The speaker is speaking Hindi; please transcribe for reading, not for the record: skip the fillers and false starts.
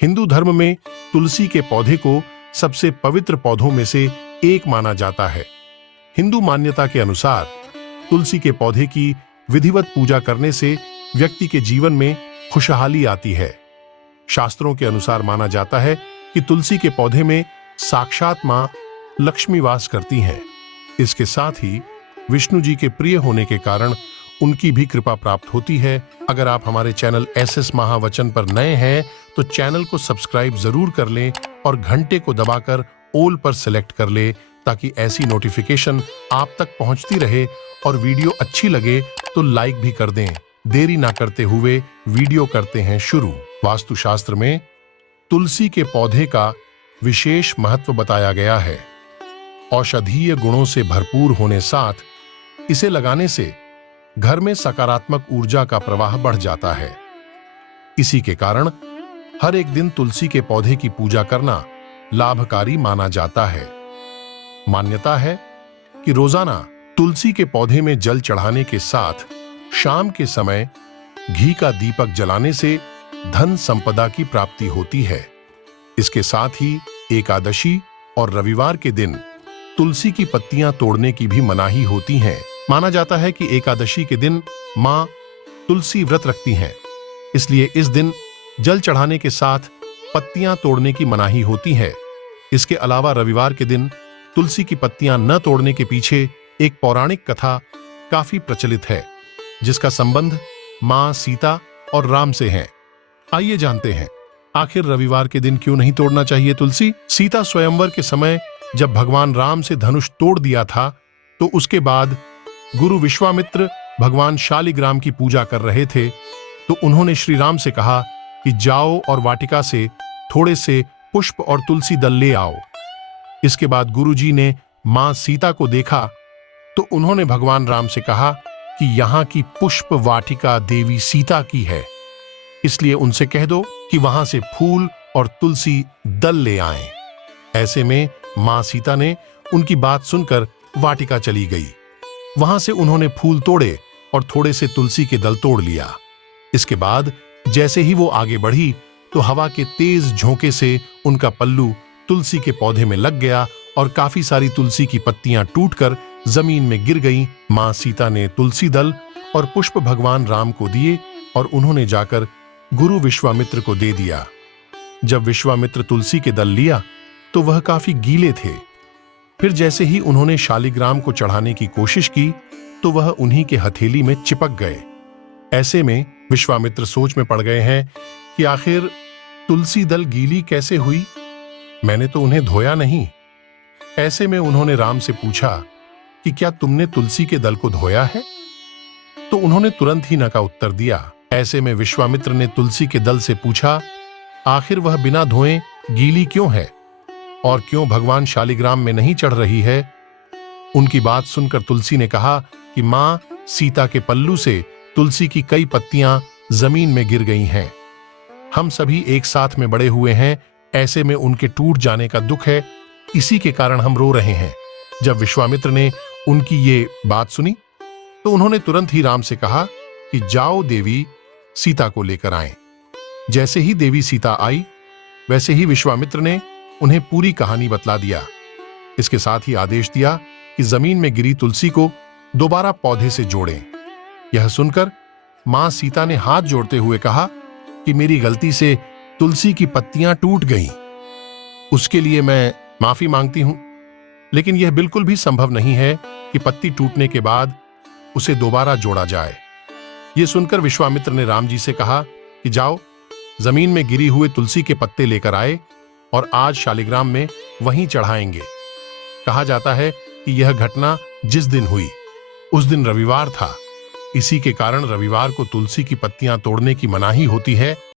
हिंदू धर्म में तुलसी के पौधे को सबसे पवित्र पौधों में से एक माना जाता है। हिंदू मान्यता के अनुसार तुलसी के पौधे की विधिवत पूजा करने से व्यक्ति के जीवन में खुशहाली आती है। शास्त्रों के अनुसार माना जाता है कि तुलसी के पौधे में साक्षात मां लक्ष्मी वास करती हैं। इसके साथ ही विष्णु जी के प्रिय होने के कारण उनकी भी कृपा प्राप्त होती है। अगर आप हमारे चैनल एसएस महावचन पर नए हैं तो चैनल को सब्सक्राइब जरूर कर लें और घंटे को दबाकर ऑल पर सिलेक्ट कर ले ताकि ऐसी नोटिफिकेशन आप तक पहुंचती रहे। और वीडियो अच्छी लगे तो लाइक भी कर दें। देरी ना करते हुए वीडियो करते हैं शुरू। वास्तुशास्त्र में तुलसी के पौधे का विशेष महत्व बताया गया है। औषधीय गुणों से भरपूर होने साथ इसे लगाने से घर में सकारात्मक ऊर्जा का प्रवाह बढ़ जाता है। इसी के कारण हर एक दिन तुलसी के पौधे की पूजा करना लाभकारी माना जाता है। मान्यता है कि रोजाना तुलसी के पौधे में जल चढ़ाने के साथ शाम के समय घी का दीपक जलाने से धन संपदा की प्राप्ति होती है। इसके साथ ही एकादशी और रविवार के दिन तुलसी की पत्तियां तोड़ने की भी मनाही होती है। माना जाता है कि एकादशी के दिन मां तुलसी व्रत रखती हैं, इसलिए इस दिन जल चढ़ाने के साथ पत्तियां तोड़ने की मनाही होती है। इसके अलावा रविवार के दिन तुलसी की पत्तियां न तोड़ने के पीछे एक पौराणिक कथा काफी प्रचलित है, जिसका संबंध मां सीता और राम से है। आइए जानते हैं आखिर रविवार के दिन क्यों नहीं तोड़ना चाहिए तुलसी। सीता स्वयंवर के समय जब भगवान राम से धनुष तोड़ दिया था तो उसके बाद गुरु विश्वामित्र भगवान शालिग्राम की पूजा कर रहे थे, तो उन्होंने श्री राम से कहा कि जाओ और वाटिका से थोड़े से पुष्प और तुलसी दल ले आओ। इसके बाद गुरुजी ने मां सीता को देखा तो उन्होंने भगवान राम से कहा कि यहाँ की पुष्प वाटिका देवी सीता की है, इसलिए उनसे कह दो कि वहां से फूल और तुलसी दल ले आएं। ऐसे में मां सीता ने उनकी बात सुनकर वाटिका चली गई। वहां से उन्होंने फूल तोड़े और थोड़े से तुलसी के दल तोड़ लिया। इसके बाद जैसे ही वो आगे बढ़ी तो हवा के तेज झोंके से उनका पल्लू तुलसी के पौधे में लग गया और काफी सारी तुलसी की पत्तियां टूटकर जमीन में गिर गईं। मां सीता ने तुलसी दल और पुष्प भगवान राम को दिए और उन्होंने जाकर गुरु विश्वामित्र को दे दिया। जब विश्वामित्र तुलसी के दल लिया तो वह काफी गीले थे। फिर जैसे ही उन्होंने शालिग्राम को चढ़ाने की कोशिश की तो वह उन्हीं के हथेली में चिपक गए। ऐसे में विश्वामित्र सोच में पड़ गए हैं कि आखिर तुलसी दल गीली कैसे हुई, मैंने तो उन्हें धोया नहीं। ऐसे में उन्होंने राम से पूछा कि क्या तुमने तुलसी के दल को धोया है, तो उन्होंने तुरंत ही न का उत्तर दिया। ऐसे में विश्वामित्र ने तुलसी के दल से पूछा आखिर वह बिना धोए गीली क्यों है और क्यों भगवान शालिग्राम में नहीं चढ़ रही है। उनकी बात सुनकर तुलसी ने कहा कि मां सीता के पल्लू से तुलसी की कई पत्तियां जमीन में गिर गई हैं। हम सभी एक साथ में बड़े हुए हैं, ऐसे में उनके टूट जाने का दुख है, इसी के कारण हम रो रहे हैं। जब विश्वामित्र ने उनकी ये बात सुनी तो उन्होंने तुरंत ही राम से कहा कि जाओ देवी सीता को लेकर आएं। जैसे ही देवी सीता आई वैसे ही विश्वामित्र ने उन्हें पूरी कहानी बतला दिया। इसके साथ ही आदेश दिया कि जमीन में गिरी तुलसी को दोबारा पौधे से जोड़ें। यह सुनकर मां सीता ने हाथ जोड़ते हुए कहा कि मेरी गलती से तुलसी की पत्तियां टूट गईं, उसके लिए मैं माफी मांगती हूं, लेकिन यह बिल्कुल भी संभव नहीं है कि पत्ती टूटने के बाद उसे दोबारा जोड़ा जाए। यह सुनकर विश्वामित्र ने राम जी से कहा कि जाओ जमीन में गिरी हुए तुलसी के पत्ते लेकर आए और आज शालिग्राम में वहीं चढ़ाएंगे। कहा जाता है कि यह घटना जिस दिन हुई उस दिन रविवार था, इसी के कारण रविवार को तुलसी की पत्तियां तोड़ने की मनाही होती है।